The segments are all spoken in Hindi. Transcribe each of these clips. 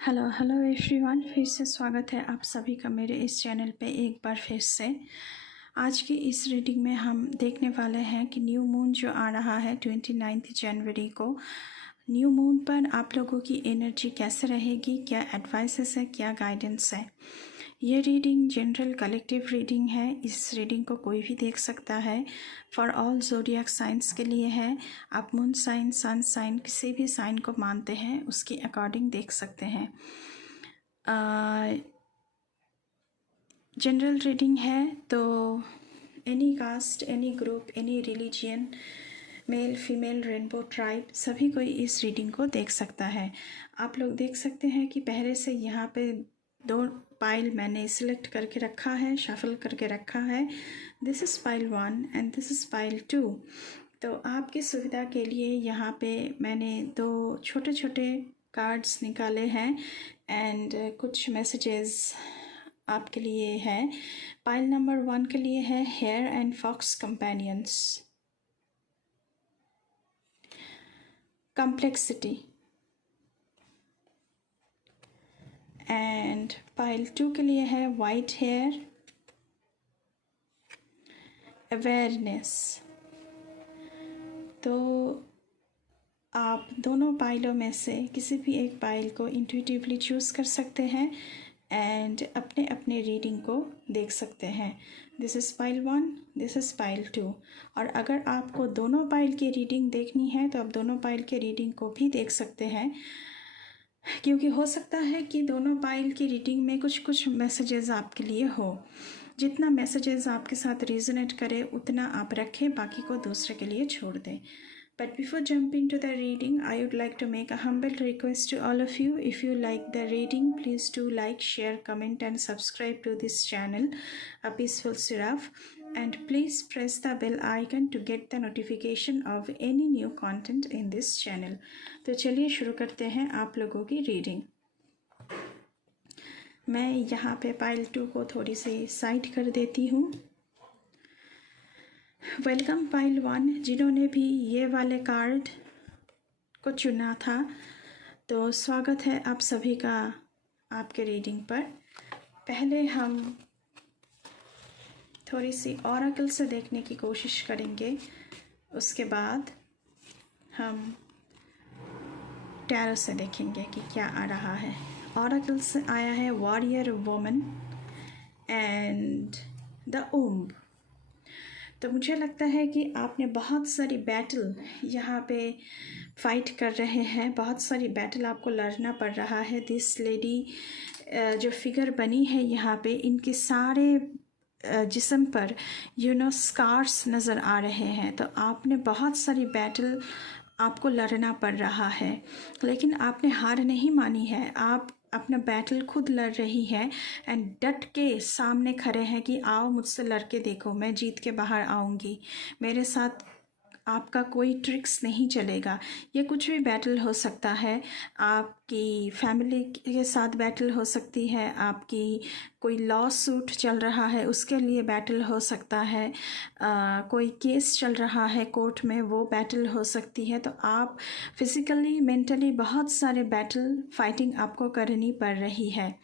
हेलो हेलो एवरीवन, फिर से स्वागत है आप सभी का मेरे इस चैनल पे एक बार फिर से। आज की इस रीडिंग में हम देखने वाले हैं कि न्यू मून जो आ रहा है 29 जनवरी को, न्यू मून पर आप लोगों की एनर्जी कैसे रहेगी, क्या एडवाइसेस है, क्या गाइडेंस है। ये रीडिंग जनरल कलेक्टिव रीडिंग है। इस रीडिंग को कोई भी देख सकता है। फॉर ऑल ज़ोडिएक साइंस के लिए है। आप मून साइन, सन साइन, किसी भी साइन को मानते हैं उसके अकॉर्डिंग देख सकते हैं। जनरल रीडिंग है तो any caste, any group, any religion, male female, rainbow tribe, सभी कोई इस रीडिंग को देख सकता है। आप लोग देख सकते हैं कि पहले से यहाँ पे दो पाइल मैंने सिलेक्ट करके रखा है, शफल करके रखा है। This is pile 1 and this is pile 2। तो आपकी सुविधा के लिए यहाँ पे मैंने दो छोटे छोटे कार्ड्स निकाले हैं एंड कुछ मैसेजेस आपके लिए है। पाइल नंबर 1 के लिए है hair and fox companions, complexity, and pile 2 के लिए है वाइट हेयर, अवेयरनेस। तो आप दोनों पाइलों में से किसी भी एक पाइल को इंट्यूटिवली चूज़ कर सकते हैं एंड अपने अपने रीडिंग को देख सकते हैं। This is pile 1, this is pile 2। और अगर आपको दोनों पाइल की रीडिंग देखनी है तो आप दोनों पाइल के रीडिंग को भी देख सकते हैं, क्योंकि हो सकता है कि दोनों पाइल की रीडिंग में कुछ कुछ मैसेजेस आपके लिए हो। जितना मैसेजेस आपके साथ रेजोनेट करे उतना आप रखें, बाकी को दूसरे के लिए छोड़ दें। But before jumping to the reading, I would like to make a humble request to all of you. If you like the reading, please do like, share, comment and subscribe to this channel, A Peaceful Seraph. And please press the bell icon to get the notification of any new content in this channel. तो चलिए शुरू करते हैं आप लोगों की रीडिंग। मैं यहाँ पे पाइल 2 को थोड़ी सी साइड कर देती हूँ। वेलकम पाइल 1, जिन्होंने भी ये वाले कार्ड को चुना था, तो स्वागत है आप सभी का आपके रीडिंग पर। पहले हम थोड़ी सी ऑरेकल से देखने की कोशिश करेंगे, उसके बाद हम टैरो से देखेंगे कि क्या आ रहा है। ऑरेकल से आया है warrior woman and the womb. तो मुझे लगता है कि आपने बहुत सारी बैटल यहाँ पे फाइट कर रहे हैं, बहुत सारी बैटल आपको लड़ना पड़ रहा है। दिस लेडी जो फिगर बनी है यहाँ पे, इनके सारे जिस्म पर स्कार्स नज़र आ रहे हैं। तो आपने बहुत सारी बैटल आपको लड़ना पड़ रहा है, लेकिन आपने हार नहीं मानी है। आप अपना बैटल खुद लड़ रही है एंड डट के सामने खड़े हैं कि आओ मुझसे लड़के देखो, मैं जीत के बाहर आऊँगी, मेरे साथ आपका कोई ट्रिक्स नहीं चलेगा। ये कुछ भी बैटल हो सकता है, आपकी फैमिली के साथ बैटल हो सकती है, आपकी कोई लॉ सूट चल रहा है उसके लिए बैटल हो सकता है, कोई केस चल रहा है कोर्ट में, वो बैटल हो सकती है। तो आप फिज़िकली मेंटली बहुत सारे बैटल फाइटिंग आपको करनी पड़ रही है।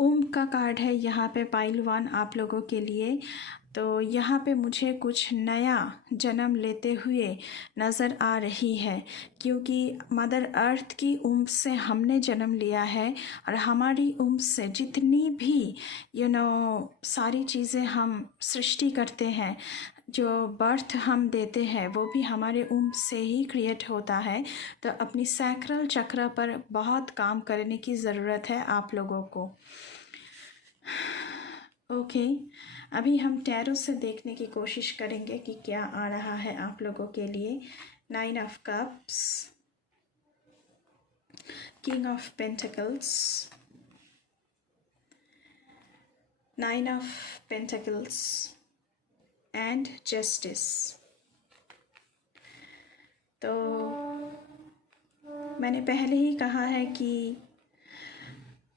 ओम का कार्ड है यहाँ पे पाइल 1 आप लोगों के लिए। तो यहाँ पे मुझे कुछ नया जन्म लेते हुए नज़र आ रही है, क्योंकि मदर अर्थ की उम्र से हमने जन्म लिया है और हमारी उम्र से जितनी भी सारी चीज़ें हम सृष्टि करते हैं, जो बर्थ हम देते हैं, वो भी हमारे उम्र से ही क्रिएट होता है। तो अपनी सैक्रल चक्र पर बहुत काम करने की ज़रूरत है आप लोगों को। ओके, अभी हम टैरो से देखने की कोशिश करेंगे कि क्या आ रहा है आप लोगों के लिए। 9 of cups, king of pentacles, 9 of pentacles and justice. तो मैंने पहले ही कहा है कि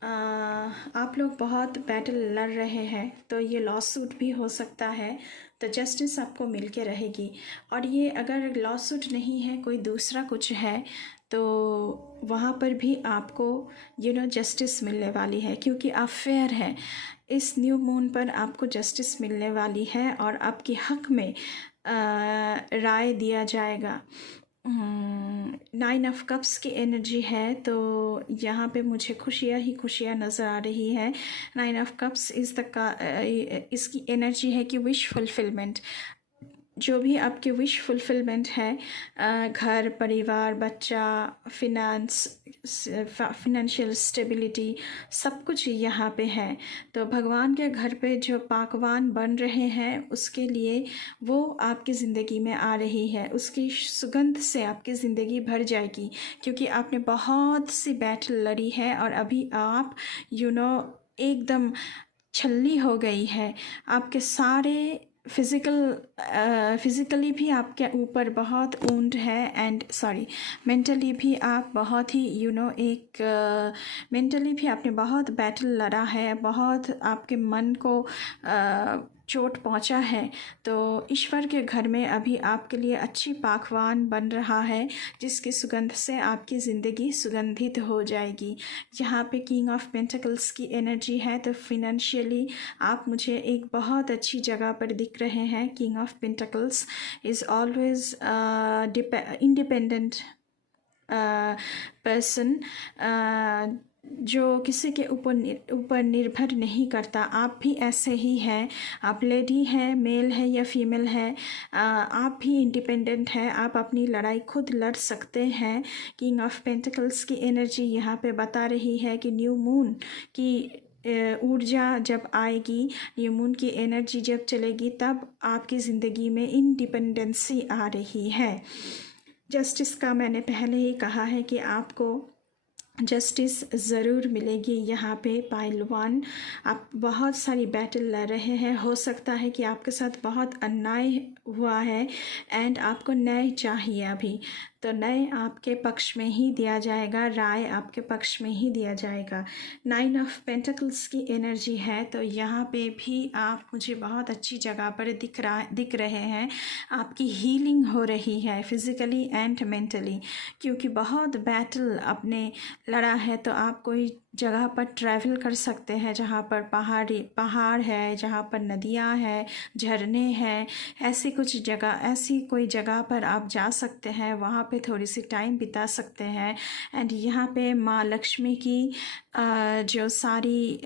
आप लोग बहुत बैटल लड़ रहे हैं, तो ये लॉ सूट भी हो सकता है। तो जस्टिस आपको मिल के रहेगी। और ये अगर लॉ सूट नहीं है, कोई दूसरा कुछ है, तो वहाँ पर भी आपको जस्टिस मिलने वाली है, क्योंकि आप फेयर हैं। इस न्यू मून पर आपको जस्टिस मिलने वाली है और आपके हक में राय दिया जाएगा। 9 ऑफ कप्स की एनर्जी है, तो यहाँ पे मुझे खुशियाँ ही खुशियाँ नज़र आ रही है। 9 ऑफ कप्स इसकी एनर्जी है कि विश फुलफिलमेंट, जो भी आपके विश फुलफिलमेंट है, घर, परिवार, बच्चा, फिनेंशियल स्टेबिलिटी, सब कुछ यहाँ पे है। तो भगवान के घर पे जो पकवान बन रहे हैं उसके लिए वो आपकी ज़िंदगी में आ रही है, उसकी सुगंध से आपकी ज़िंदगी भर जाएगी, क्योंकि आपने बहुत सी बैटल लड़ी है और अभी आप एकदम छल्ली हो गई है। आपके सारे फिज़िकली भी आपके ऊपर बहुत वुंड है, एंड मेंटली भी आप बहुत ही मेंटली भी आपने बहुत बैटल लड़ा है, बहुत आपके मन को चोट पहुंचा है। तो ईश्वर के घर में अभी आपके लिए अच्छी पकवान बन रहा है, जिसकी सुगंध से आपकी ज़िंदगी सुगंधित हो जाएगी। यहाँ पे किंग ऑफ पेंटिकल्स की एनर्जी है, तो फिनेंशियली आप मुझे एक बहुत अच्छी जगह पर दिख रहे हैं। King of pentacles is always independent person, जो किसी के ऊपर निर्भर नहीं करता। आप भी ऐसे ही हैं, आप लेडी हैं, मेल है या फीमेल है, आप भी इंडिपेंडेंट हैं, आप अपनी लड़ाई खुद लड़ सकते हैं। किंग ऑफ पेंटिकल्स की एनर्जी यहाँ पे बता रही है कि न्यू मून की ऊर्जा जब आएगी, न्यू मून की एनर्जी जब चलेगी, तब आपकी ज़िंदगी में इंडिपेंडेंसी आ रही है। जस्टिस का मैंने पहले ही कहा है कि आपको जस्टिस ज़रूर मिलेगी। यहाँ पे पाइल 1, आप बहुत सारी बैटल लड़ रहे हैं, हो सकता है कि आपके साथ बहुत अन्याय हुआ है एंड आपको न्याय चाहिए अभी, तो न्याय आपके पक्ष में ही दिया जाएगा, राय आपके पक्ष में ही दिया जाएगा। 9 ऑफ पेंटिकल्स की एनर्जी है, तो यहाँ पे भी आप मुझे बहुत अच्छी जगह पर दिख रहे हैं। आपकी हीलिंग हो रही है फिज़िकली एंड मेंटली, क्योंकि बहुत बैटल आपने लड़ा है। तो आप कोई जगह पर ट्रैवल कर सकते हैं जहाँ पर पहाड़ है, जहाँ पर नदियाँ हैं, झरने हैं, ऐसी कोई जगह पर आप जा सकते हैं, वहाँ पे थोड़ी सी टाइम बिता सकते हैं। एंड यहाँ पे माँ लक्ष्मी की जो सारी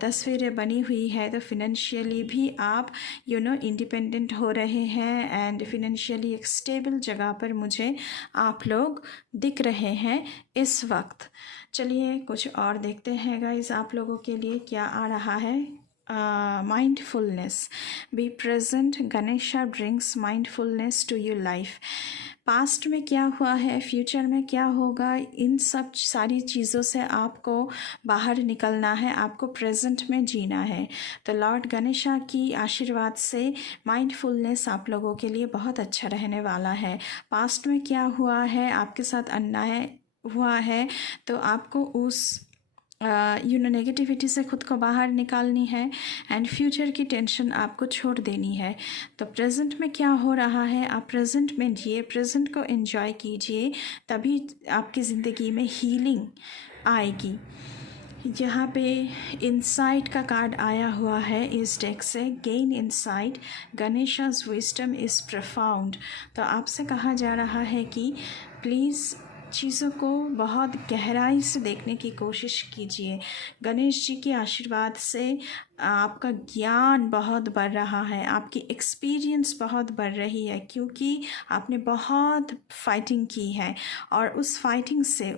तस्वीरें बनी हुई है, तो फिनेंशियली भी आप इंडिपेंडेंट हो रहे हैं एंड फिनेंशियली एक स्टेबल जगह पर मुझे आप लोग दिख रहे हैं इस वक्त। चलिए कुछ और देखते हैं गाइस, आप लोगों के लिए क्या आ रहा है। Mindfulness, be present, Ganesha brings mindfulness to your life. Past में क्या हुआ है, फ्यूचर में क्या होगा, इन सब सारी चीज़ों से आपको बाहर निकलना है, आपको प्रेजेंट में जीना है। तो लॉर्ड गणेशा की आशीर्वाद से माइंडफुलनेस आप लोगों के लिए बहुत अच्छा रहने वाला है। पास्ट में क्या हुआ है, आपके साथ अन्याय हुआ है, तो आपको उस नेगेटिविटी से खुद को बाहर निकालनी है एंड फ्यूचर की टेंशन आपको छोड़ देनी है। तो प्रेजेंट में क्या हो रहा है, आप प्रेजेंट में जिए, प्रेजेंट को एंजॉय कीजिए, तभी आपकी ज़िंदगी में हीलिंग आएगी। यहाँ पे इंसाइट का कार्ड आया हुआ है इस डेक से, gain insight, Ganesha's wisdom is profound. तो आपसे कहा जा रहा है कि प्लीज़ चीज़ों को बहुत गहराई से देखने की कोशिश कीजिए। गणेश जी के आशीर्वाद से आपका ज्ञान बहुत बढ़ रहा है, आपकी एक्सपीरियंस बहुत बढ़ रही है, क्योंकि आपने बहुत फाइटिंग की है और उस फाइटिंग से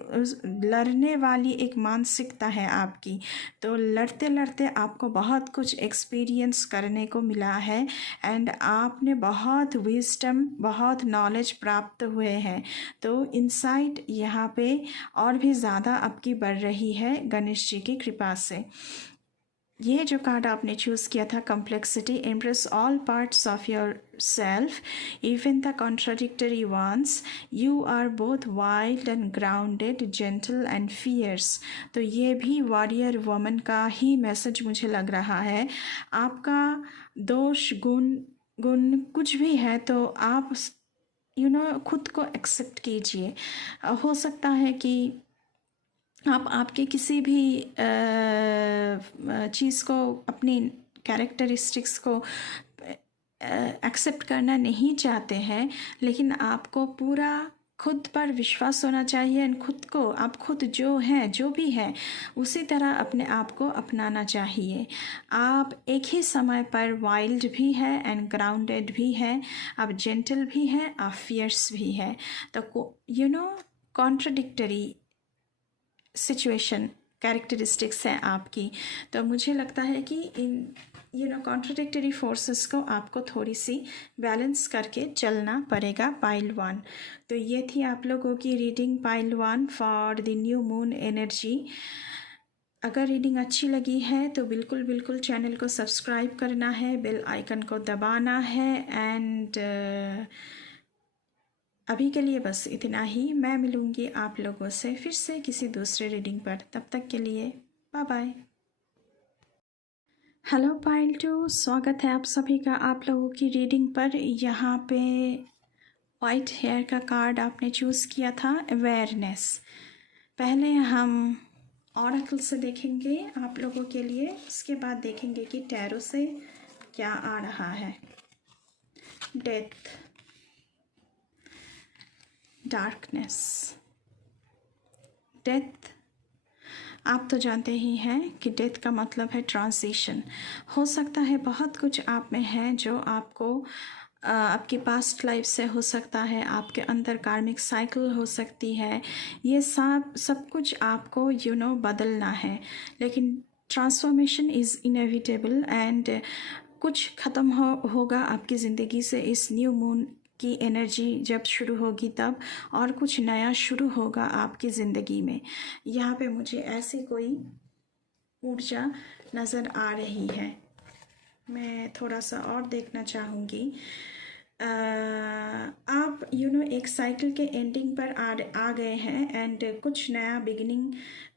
लड़ने वाली एक मानसिकता है आपकी। तो लड़ते लड़ते आपको बहुत कुछ एक्सपीरियंस करने को मिला है एंड आपने बहुत विजडम, बहुत नॉलेज प्राप्त हुए हैं। तो इंसाइट यहाँ पे और भी ज़्यादा आपकी बढ़ रही है गणेश जी की कृपा से। ये जो कार्ड आपने चूज़ किया था, complexity, embrace all parts of yourself even the contradictory ones, you are both wild and grounded, gentle and fierce. तो ये भी वॉरियर वुमन का ही मैसेज मुझे लग रहा है। आपका दोष गुण कुछ भी है तो आप खुद को एक्सेप्ट कीजिए। हो सकता है कि आप आपके किसी भी चीज़ को, अपनी कैरेक्टरिस्टिक्स को एक्सेप्ट करना नहीं चाहते हैं, लेकिन आपको पूरा खुद पर विश्वास होना चाहिए एंड खुद को, आप खुद जो हैं, जो भी है, उसी तरह अपने आप को अपनाना चाहिए। आप एक ही समय पर वाइल्ड भी है एंड ग्राउंडेड भी है, आप जेंटल भी हैं, आप फियर्स भी है। तो कॉन्ट्रडिक्टरी सिचुएशन कैरेक्टरिस्टिक्स हैं आपकी। तो मुझे लगता है कि इन कॉन्ट्रडिक्टरी फोर्सेस को आपको थोड़ी सी बैलेंस करके चलना पड़ेगा। पाइल 1। तो ये थी आप लोगों की reading pile 1 for the new moon energy. अगर रीडिंग अच्छी लगी है तो बिल्कुल चैनल को सब्सक्राइब करना है, बेल आइकन को दबाना है एंड अभी के लिए बस इतना ही। मैं मिलूँगी आप लोगों से फिर से किसी दूसरे रीडिंग पर। तब तक के लिए बाय बाय। हेलो पाइल 2, स्वागत है आप सभी का आप लोगों की रीडिंग पर। यहाँ पे वाइट हेयर का कार्ड आपने चूज़ किया था, अवेयरनेस। पहले हम ऑरेकल से देखेंगे आप लोगों के लिए, उसके बाद देखेंगे कि टैरो से क्या आ रहा है। Death, darkness, death. आप तो जानते ही हैं कि डेथ का मतलब है ट्रांजिशन। हो सकता है बहुत कुछ आप में है जो आपको आपकी पास्ट लाइफ से हो सकता है, आपके अंदर कार्मिक साइकिल हो सकती है, ये सब कुछ आपको बदलना है। लेकिन ट्रांसफॉर्मेशन इज़ इनएविटेबल एंड कुछ ख़त्म होगा आपकी ज़िंदगी से इस न्यू मून की एनर्जी जब शुरू होगी तब, और कुछ नया शुरू होगा आपकी ज़िंदगी में। यहाँ पे मुझे ऐसी कोई ऊर्जा नज़र आ रही है। मैं थोड़ा सा और देखना चाहूँगी। आप एक साइकिल के एंडिंग पर आ गए हैं एंड कुछ नया बिगिनिंग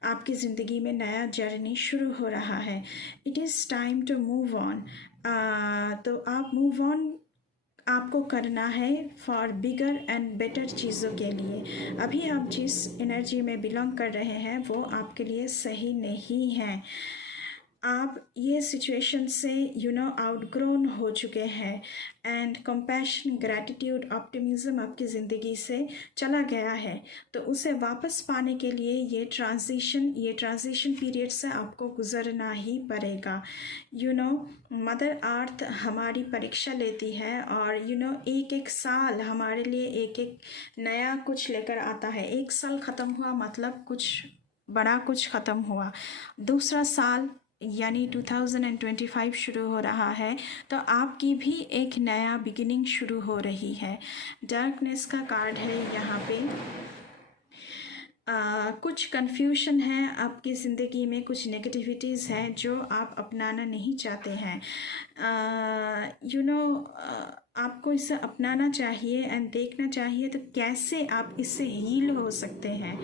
आपकी ज़िंदगी में, नया जर्नी शुरू हो रहा है। It is time to move on. तो आप मूव ऑन आपको करना है फॉर बिगर एंड बेटर चीज़ों के लिए। अभी आप जिस एनर्जी में बिलोंग कर रहे हैं वो आपके लिए सही नहीं है। आप ये सिचुएशन से आउटग्रोन हो चुके हैं एंड कंपैशन, ग्रैटिट्यूड, ऑप्टिमिज्म आपकी ज़िंदगी से चला गया है। तो उसे वापस पाने के लिए ये ट्रांजिशन पीरियड से आपको गुजरना ही पड़ेगा। मदर अर्थ हमारी परीक्षा लेती है और एक एक साल हमारे लिए एक एक नया कुछ लेकर आता है। एक साल ख़त्म हुआ मतलब कुछ बड़ा कुछ ख़त्म हुआ। दूसरा साल यानी 2025 शुरू हो रहा है, तो आपकी भी एक नया बिगिनिंग शुरू हो रही है। डार्कनेस का कार्ड है यहाँ पे। कुछ कन्फ्यूजन है आपकी ज़िंदगी में, कुछ नेगेटिविटीज़ हैं जो आप अपनाना नहीं चाहते हैं। आपको इसे अपनाना चाहिए एंड देखना चाहिए तो कैसे आप इससे हील हो सकते हैं,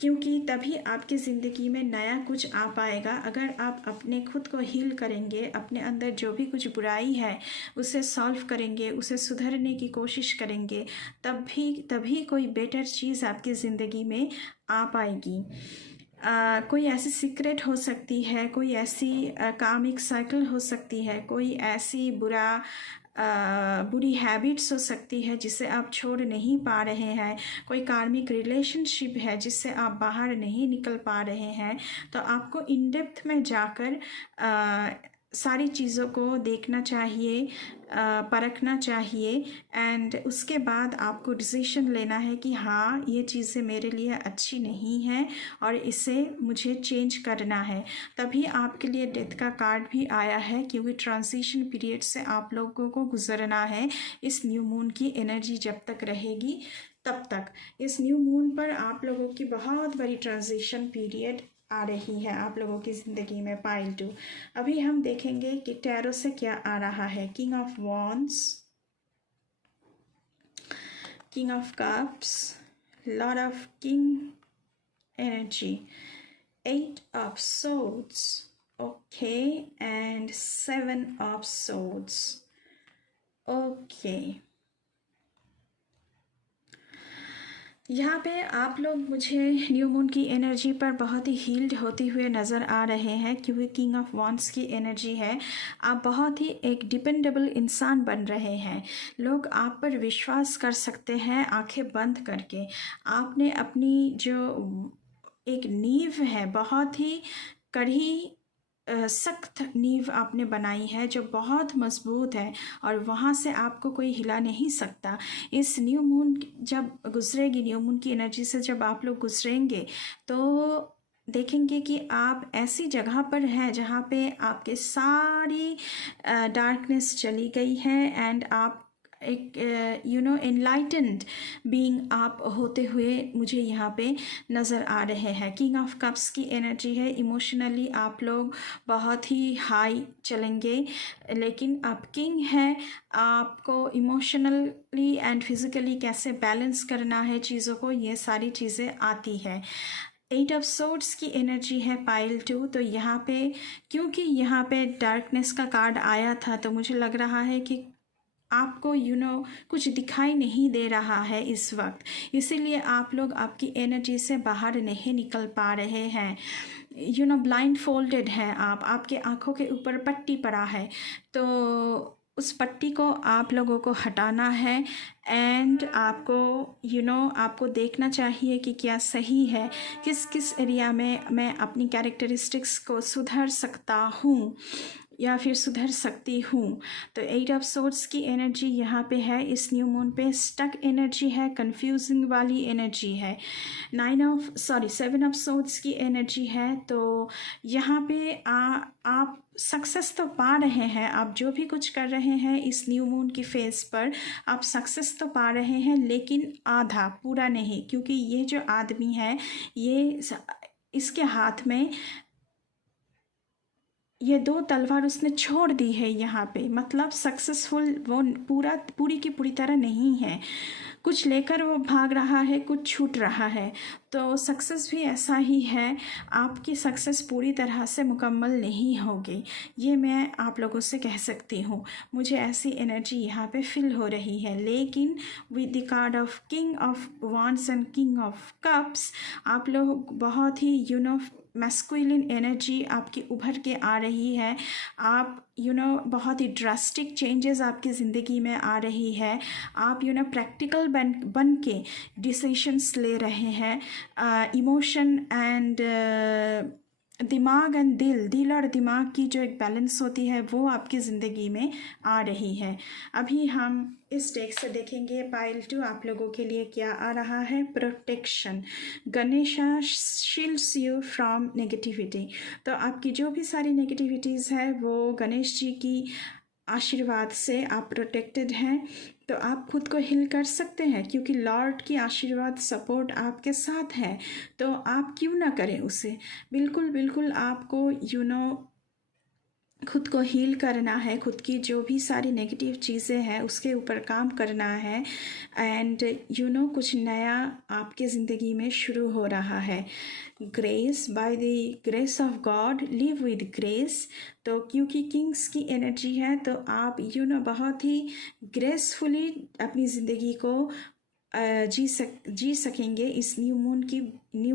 क्योंकि तभी आपकी ज़िंदगी में नया कुछ आ पाएगा। अगर आप अपने खुद को हील करेंगे, अपने अंदर जो भी कुछ बुराई है उसे सॉल्व करेंगे, उसे सुधरने की कोशिश करेंगे, तभी कोई बेटर चीज़ आपकी ज़िंदगी में आ पाएगी। कोई ऐसी सीक्रेट हो सकती है, कोई ऐसी कामिक साइकिल हो सकती है, कोई ऐसी बुरी हैबिट्स हो सकती है जिसे आप छोड़ नहीं पा रहे हैं, कोई कार्मिक रिलेशनशिप है जिससे आप बाहर नहीं निकल पा रहे हैं। तो आपको इन डेप्थ में जाकर सारी चीज़ों को देखना चाहिए, परखना चाहिए एंड उसके बाद आपको डिसीजन लेना है कि हाँ, ये चीज़ें मेरे लिए अच्छी नहीं है और इसे मुझे चेंज करना है। तभी आपके लिए डेथ का कार्ड भी आया है, क्योंकि ट्रांजिशन पीरियड से आप लोगों को गुजरना है। इस न्यू मून की एनर्जी जब तक रहेगी तब तक, इस न्यू मून पर आप लोगों की बहुत बड़ी ट्रांजिशन पीरियड आ रही है आप लोगों की ज़िंदगी में। पाइल 2, अभी हम देखेंगे कि टैरो से क्या आ रहा है। King of wands, king of cups, Lord of king energy, 8 of swords, okay, and 7 of swords, okay. यहाँ पे आप लोग मुझे न्यू मून की एनर्जी पर बहुत ही हील्ड होते हुए नज़र आ रहे हैं, क्योंकि किंग ऑफ वॉन्ड्स की एनर्जी है। आप बहुत ही एक डिपेंडेबल इंसान बन रहे हैं। लोग आप पर विश्वास कर सकते हैं आंखें बंद करके। आपने अपनी जो एक नींव है, बहुत ही कड़ी सख्त नींव आपने बनाई है जो बहुत मजबूत है, और वहाँ से आपको कोई हिला नहीं सकता। इस न्यू मून जब गुजरेगी, न्यू मून की एनर्जी से जब आप लोग गुजरेंगे, तो देखेंगे कि आप ऐसी जगह पर हैं जहाँ पे आपके सारी डार्कनेस चली गई है, एंड आप एक एनलाइटेंड बीइंग आप होते हुए मुझे यहाँ पे नज़र आ रहे हैं। किंग ऑफ कप्स की एनर्जी है। इमोशनली आप लोग बहुत ही हाई चलेंगे, लेकिन आप किंग हैं। आपको इमोशनली एंड फिज़िकली कैसे बैलेंस करना है चीज़ों को, ये सारी चीज़ें आती है। 8 ऑफ सोर्ड्स की एनर्जी है पाइल 2। तो यहाँ पे क्योंकि यहाँ पे डार्कनेस का कार्ड आया था, तो मुझे लग रहा है कि आपको कुछ दिखाई नहीं दे रहा है इस वक्त, इसीलिए आप लोग आपकी एनर्जी से बाहर नहीं निकल पा रहे हैं। ब्लाइंड फोल्डेड हैं आप, आपके आँखों के ऊपर पट्टी पड़ा है, तो उस पट्टी को आप लोगों को हटाना है। एंड आपको आपको देखना चाहिए कि क्या सही है, किस किस एरिया में मैं अपनी कैरेक्टरिस्टिक्स को सुधार सकता हूँ या फिर सुधर सकती हूँ। तो 8 ऑफ सोर्ड्स की एनर्जी यहाँ पे है। इस न्यू मून पे स्टक एनर्जी है, कंफ्यूजिंग वाली एनर्जी है। 7 ऑफ सोर्ड्स की एनर्जी है। तो यहाँ पे आप सक्सेस तो पा रहे हैं, आप जो भी कुछ कर रहे हैं इस न्यू मून की फेस पर आप सक्सेस तो पा रहे हैं, लेकिन आधा, पूरा नहीं, क्योंकि ये जो आदमी है, इसके हाथ में ये 2 तलवार उसने छोड़ दी है यहाँ पे। मतलब सक्सेसफुल वो पूरी की पूरी तरह नहीं है। कुछ लेकर वो भाग रहा है, कुछ छूट रहा है। तो सक्सेस भी ऐसा ही है, आपकी सक्सेस पूरी तरह से मुकम्मल नहीं होगी, ये मैं आप लोगों से कह सकती हूँ। मुझे ऐसी एनर्जी यहाँ पे फील हो रही है। लेकिन with the card of king of wands and king of cups, आप लोग बहुत ही मैस्कुलिन एनर्जी आपकी उभर के आ रही है। आप बहुत ही ड्रास्टिक चेंजेस आपकी ज़िंदगी में आ रही है। आप प्रैक्टिकल बन के डिसीशंस ले रहे हैं। इमोशन एंड दिमाग एंड दिल और दिमाग की जो एक बैलेंस होती है वो आपकी ज़िंदगी में आ रही है। अभी हम इस डेक से देखेंगे पाइल 2 आप लोगों के लिए क्या आ रहा है। Protection, Ganesha shields you from negativity. तो आपकी जो भी सारी नेगेटिविटीज़ है वो गणेश जी की आशीर्वाद से आप प्रोटेक्टेड हैं। तो आप खुद को हील कर सकते हैं, क्योंकि लॉर्ड की आशीर्वाद सपोर्ट आपके साथ है। तो आप क्यों ना करें उसे। बिल्कुल बिल्कुल आपको खुद को हील करना है, खुद की जो भी सारी नेगेटिव चीज़ें हैं उसके ऊपर काम करना है। एंड कुछ नया आपके ज़िंदगी में शुरू हो रहा है। Grace, by the grace of God live with grace. तो क्योंकि किंग्स की एनर्जी है, तो आप बहुत ही ग्रेसफुली अपनी ज़िंदगी को जी सकेंगे इस न्यू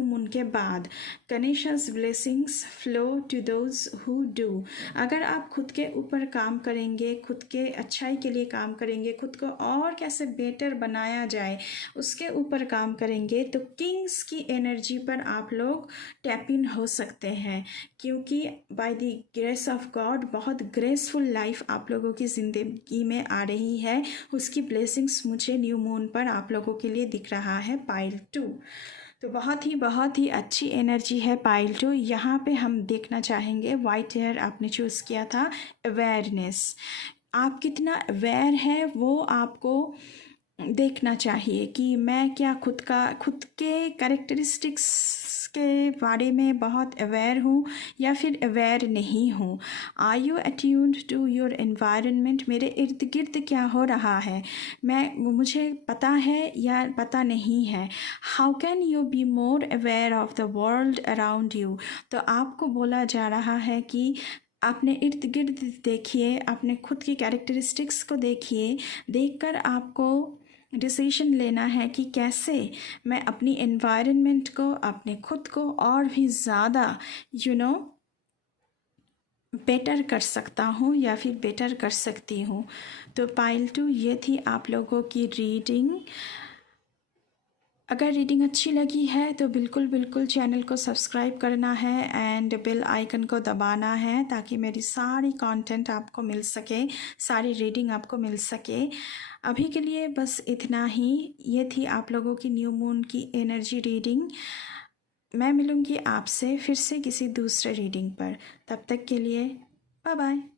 मून के बाद। Ganesha's blessings flow to those who do. अगर आप खुद के ऊपर काम करेंगे, खुद के अच्छाई के लिए काम करेंगे, खुद को और कैसे बेटर बनाया जाए उसके ऊपर काम करेंगे, तो किंग्स की एनर्जी पर आप लोग टैप इन हो सकते हैं। क्योंकि by the grace of God बहुत ग्रेसफुल लाइफ आप लोगों की ज़िंदगी में आ रही है। उसकी ब्लेसिंग्स मुझे न्यू मून पर आप लोगों के लिए दिख रहा है पाइल 2। तो बहुत ही अच्छी एनर्जी है पाइल 2। यहाँ पे हम देखना चाहेंगे, वाइट हेयर आपने चूज़ किया था, अवेयरनेस। आप कितना अवेयर है वो आपको देखना चाहिए कि मैं क्या खुद के कैरेक्टरिस्टिक्स के बारे में बहुत अवेयर हूँ या फिर अवेयर नहीं हूँ। Are you attuned to your environment. मेरे इर्द गिर्द क्या हो रहा है, मुझे पता है या पता नहीं है। How can you be more aware of the world around you. तो आपको बोला जा रहा है कि अपने इर्द गिर्द देखिए, अपने खुद की कैरेक्टरिस्टिक्स को देखिए, देखकर आपको डिसीजन लेना है कि कैसे मैं अपनी एनवायरनमेंट को, अपने खुद को और भी ज़्यादा बेटर कर सकता हूँ या फिर बेटर कर सकती हूँ। तो पाइल 2 ये थी आप लोगों की रीडिंग। अगर रीडिंग अच्छी लगी है तो बिल्कुल बिल्कुल चैनल को सब्सक्राइब करना है एंड बेल आइकन को दबाना है, ताकि मेरी सारी कंटेंट आपको मिल सके, सारी रीडिंग आपको मिल सके। अभी के लिए बस इतना ही। ये थी आप लोगों की न्यू मून की एनर्जी रीडिंग। मैं मिलूँगी आपसे फिर से किसी दूसरे रीडिंग पर। तब तक के लिए बाय बाय।